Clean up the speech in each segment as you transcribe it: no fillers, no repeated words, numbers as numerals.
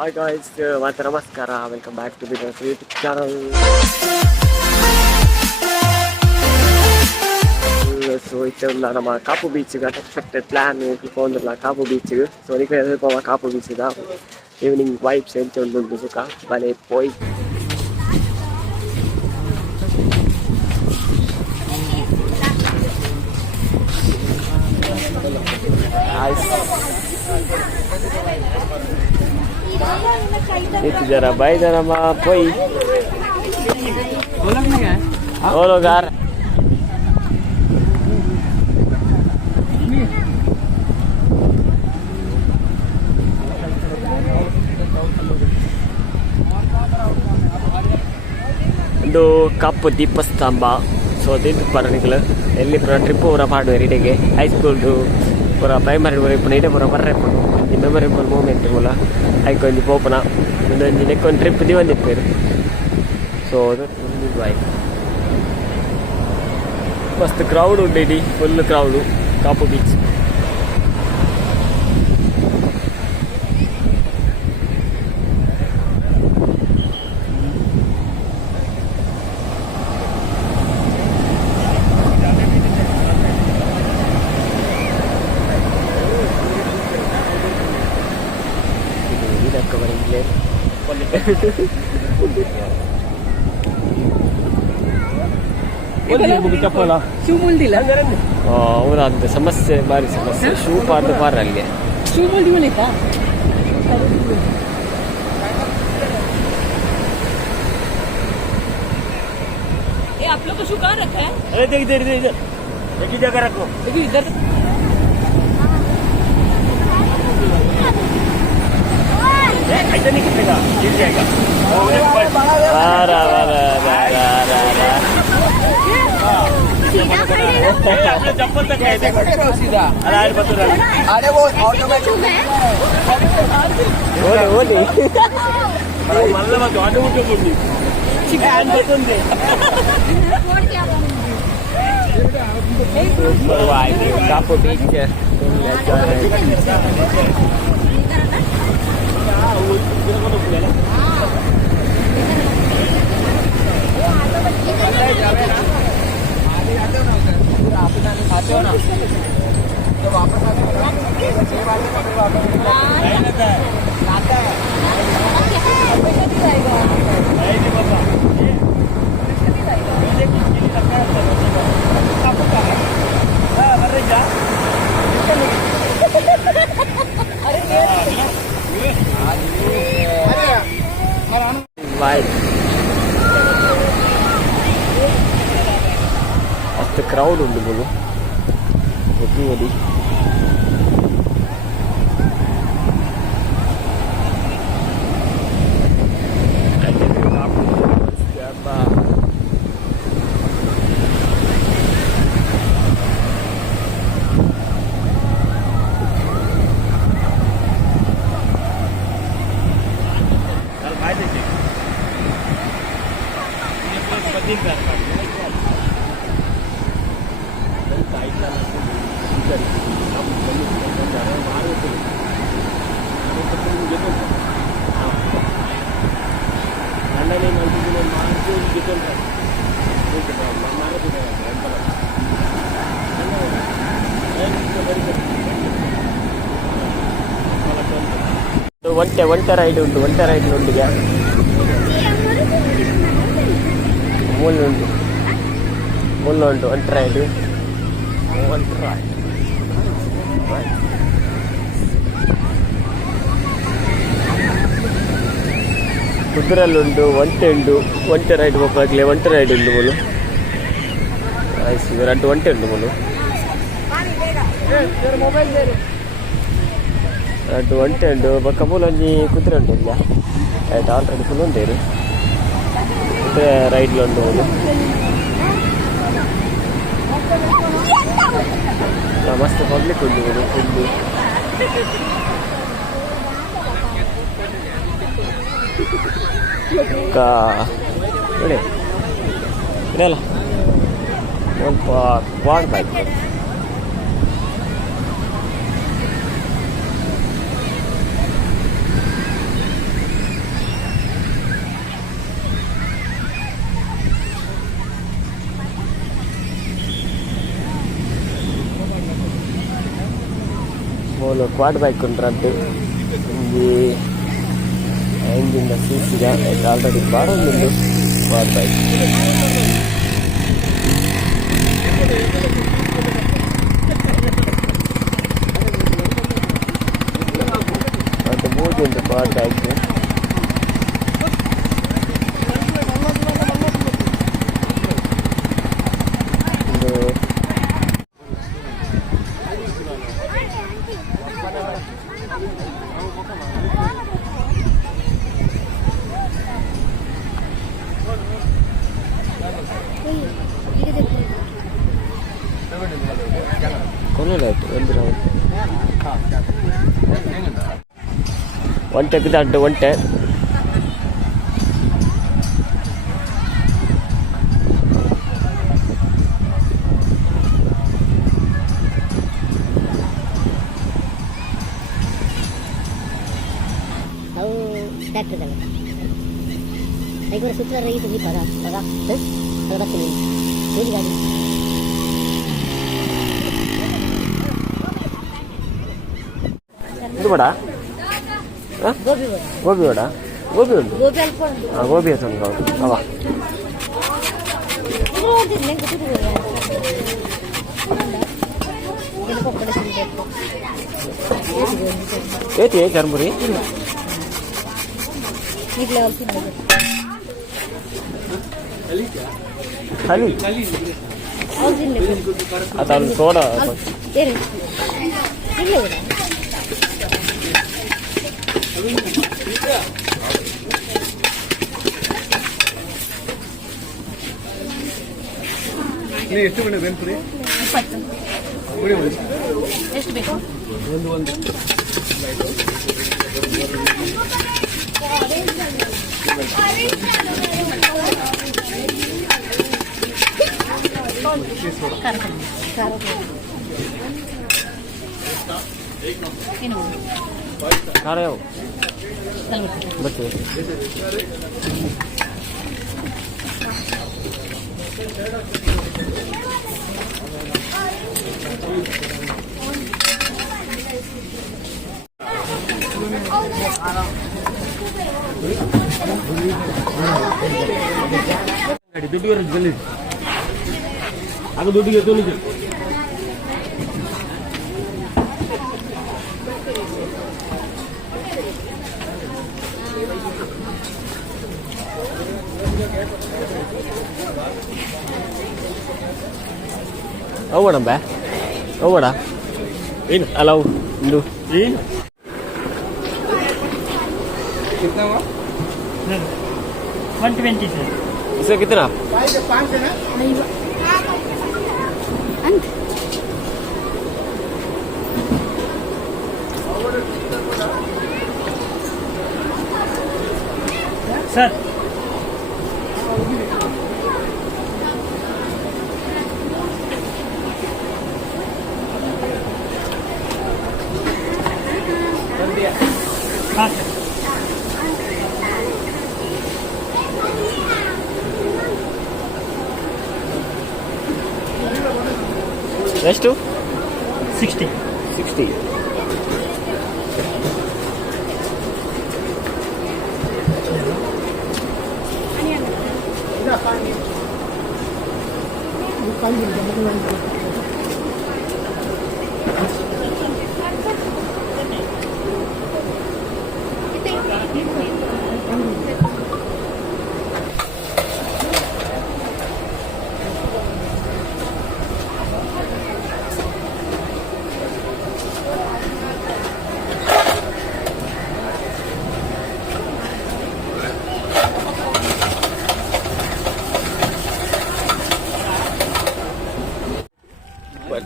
Hi guys, Mata Namaskara, welcome back to the YouTube channel. So ಇಷ್ಟೆಲ್ಲ ನಮ್ಮ Kapu ಬೀಚ್ಗೆ unexpected plan ಹೋಗ್ಲಿಕ್ಕೆ Kapu ಬೀಚ್ಗೆ so ಅದಕ್ಕೆ ಸ್ವಲ್ಪ ಕಾಪು ಬೀಚ್ದ ಈವ್ನಿಂಗ್ ವೈಬ್ಸ್ ಎಂತ ಒಂದು ಸುಖ ಬಲೆ ಪೋಯ್ itu jara baik jara ma poi holo gar ಇದು ಕಪ್ಪು ದೀಪಸ್ತಂಭ ಸೊ ಅದಿದ್ದು ಪರನಿಕಲು ಎಲ್ಲಿ ಪುರ ಟ್ರಿಪ್ ಪೂರ ಪಾಡು ಎರಿಡೆಗೆ ಹೈಸ್ಕೂಲ್ದು ಪೂರ ಪ್ರೈಮರಿ ಪುರ ಇಡೆ ಪೂರ ಬರ್ರೆ ಈ ಮೆಮೊರೇಬಲ್ ಮೂಮೆಂಟ್ ಮೂಲ ಐಕೊಂದು ಪೋಪನ ಒಂದೊಂದು ನೆಕ್ಕೊಂದು ಟ್ರಿಪ್ ದಿವಂದಿಪ್ಪೇರು ಸೊ ಅದು ಬಾಯ್ ಮಸ್ತ್ ಕ್ರೌಡ್ ಉಂಟು ಇಡೀ ಫುಲ್ ಕ್ರೌಡು ಕಾಪು ಬೀಚ್ ಶೂ ಮುಲ್ದಿಲ್ಲ ಅವರಂತ ಸಮಸ್ಯೆ ಭಾರಿ ಸಮಸ್ಯೆ ಶೂ ಪಾರ್ದು ಪಾರ ಅಲ್ಲಿಗೆ ಶೂ ಮುಲ್ದಿ ಮನೆತಾ ये आप लोग का शू कहाँ रखा है? अरे देख इधर इधर इधर एक ही जगह रखो देखिए इधर ऐसा नहीं कितने का गिर जाएगा चप्पल तक सीधा अरे बता अरे वो ऑटोमेटिक ओले मल्ल मत ऑटोमेटिक बोली चिकन बतुंदे सुपर वाइब कापो बीच के आते हो ना तो वापस आते हो आता है ಅಷ್ಟು ಕ್ರೌಡ್ ಉಂಟು ಬೋಲು ಒಟ್ಟು ಓದಿ ಒಂಟೆ ರೈಡ್ ಉಂಟು ಈಗ ಮುಳ್ಳುಂಟು ಒಂಟೆ ರೈಡ್ ಕುದುರಲ್ಲುಂಟು ಒಂಟೆ ರೈಡ್ ಹೋಗ್ಲಾಗಲೇ ಒಂಟೆ ರೈಡ್ ಉಂಟು ಮೂಲು ಎರಡು ಒಂಟೆ ಉಂಟು ಮೂಲು ಎರಡು ಒಂಟೆ ಉಂಟು ಬೊಕ್ಕ ಮೂಲೊಂಜಿ ಕುದುರೆ ಉಂಟು ಇಲ್ಲ ಆಯ್ತು ಆಲ್ರೆಡಿ ಫುಲ್ ಉಂಟೇರು ಮತ್ತೆ ರೈಡ್ಲು ಉಂಟು ಮೂಲು ಮಸ್ತ್ ಪಬ್ಲಿಕ್ ಉಂಟು ಮೂಲು ಫುಲ್ಲು ನೋಡಿ ಇದೆಲ್ಲ ಒಂದು ಕ್ವಾಡ್ ಬೈಕ್ ಕ್ವಾಡ್ ಬೈಕ್ ಉಂಟ್ರದ್ದು ಈ ಎಂಜಿನ್ ಸೀಸಿದ ಆಲ್ರೆಡಿ ಬಾರೊಂದು ಕ್ವಾಡ್ ಬೈಕ್ ಅದು ಮೂಜುಂಟು ಕ್ವಾಡ್ ಬೈಕ್ ಕೊನೆಲಾಯ್ತು ಒಂದು ರೌಂಡ್ ಒಂಟೆ ಬಿದ್ದಾಡ್ಡು ಒಂಟೆ ಅವು ಟ್ಯಾಕ್ಟ್ರಿದಲ್ಲ ಐಗೋರ ಸುತ್ತಲ ರೈತ ಈ ಪದ ಪದ ಅದು ಬರ್ತೀನಿ ಹೇಳಿ ಗಾಡಿ ಇದು ಬೇಡ ಗೋಬಿ ಗೋಬಿ ಬೇಡ ಗೋಬಿ ಉಂಟು ಗೋಬಿ ಅಲ್ಪ ಉಂಟು ಹಾಂ ಗೋಬಿ ಉಂಟು ಅವ ಇದು ಹೋಗ್ತಿದ್ದು ನಂಗೆ ಏತಿ ಚರ್ಮುರಿ ಈಗಲೇ ಅಲ್ಪ ಖಾಲಿ ಅದು ಸೋಡಾ ಏನು ಇಲ್ಲ ನೀವು ಎಷ್ಟು ಮನೆ ಬೇನ್ಪುರಿ 20 ಎಷ್ಟು ಬೇಕು ಒಂದು ಖಾರ ಯಾವ ಬರ್ತೀವಿ ದುಡ್ಡಿಗೆ ಬಂದಿದೆ ಆಗ ದುಡ್ಡಿಗೆ ತೊಲಿದೆ ಹೋಗೋಣ ಬಾ ಹೋಗೋಣ ಏನು ಅಲ್ಲ ಇದು ಏನು कितना हुआ 120 सर इसका कितना सर हाँ सर ಎಷ್ಟು 60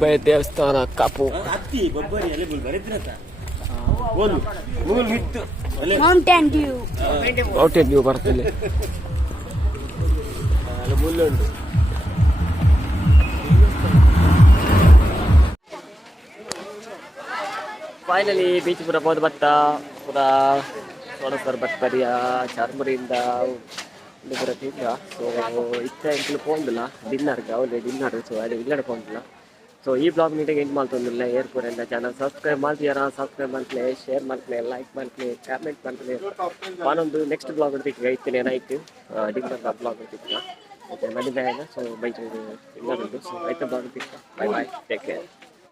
ಬೈ ದೇವಸ್ಥಾನ Kapu Mountain Dew Mountain Dew ಬರ್ತಿಲ್ಲ ಮುಳ್ಳುಂಟು ಫೈನಲಿ ಬೀಚ್ ಪೂರ ಬೋದು ಬತ್ತ ಪೂರ ಸೋಡಸರ್ ಬತ್ತರಿಯ ಚಾರ್ಮುರಿಯಿಂದ ಪೂರ ತಿಂದ ಸೊ ಇತ್ತ ಎಂಕ್ಲು ಪೋಂದಿಲ್ಲ ಡಿನ್ನರ್ಗೆ ಅವಲೇ ಡಿನ್ನರ್ ಸೊ ಅಲ್ಲಿ ಇಲ್ಲಡೆ ಪೋಂದಿಲ್ಲ ಸೊ ಸೊ ಈ ಬ್ಲಾಗ್ ನೀಟಾಗಿ ಎಂಡ್ ಮಾಡ್ತಂದಿಲ್ಲ ಏರ್ಪುರ ಎಲ್ಲ ಚಾನಲ್ ಸಬ್ಸ್ಕ್ರೈಬ್ ಮಾಡ್ತೀಯಾರ ಸಬ್ಸ್ಕ್ರೈಬ್ ಮಾಡ್ತಲೇ ಶೇರ್ ಮಾಡ್ತಲೇ ಲೈಕ್ ಮಾಡ್ತಲೇ ಕಾಮೆಂಟ್ ಮಾಡ್ತಲೇ ನಾನೊಂದು ನೆಕ್ಸ್ಟ್ ಬ್ಲಾಗ್ ಹೊಡ್ತಿತ್ತು ಐತೇನೆ ಏನಾಯ್ತು ಡಿಫ್ರೆಂಟ್ ಬ್ಲಾಗ್ ಹೊಡ್ತಿತ್ತು ಮತ್ತೆ ಮನೆ ಸೊ ಬೈ ಇಲ್ಲ ಸೊ ಐತೆ ಬ್ಲಾಗ್ ಹೊಡ್ತಿತ್ತು ಬೈ ಟೇಕ್ ಕೇರ್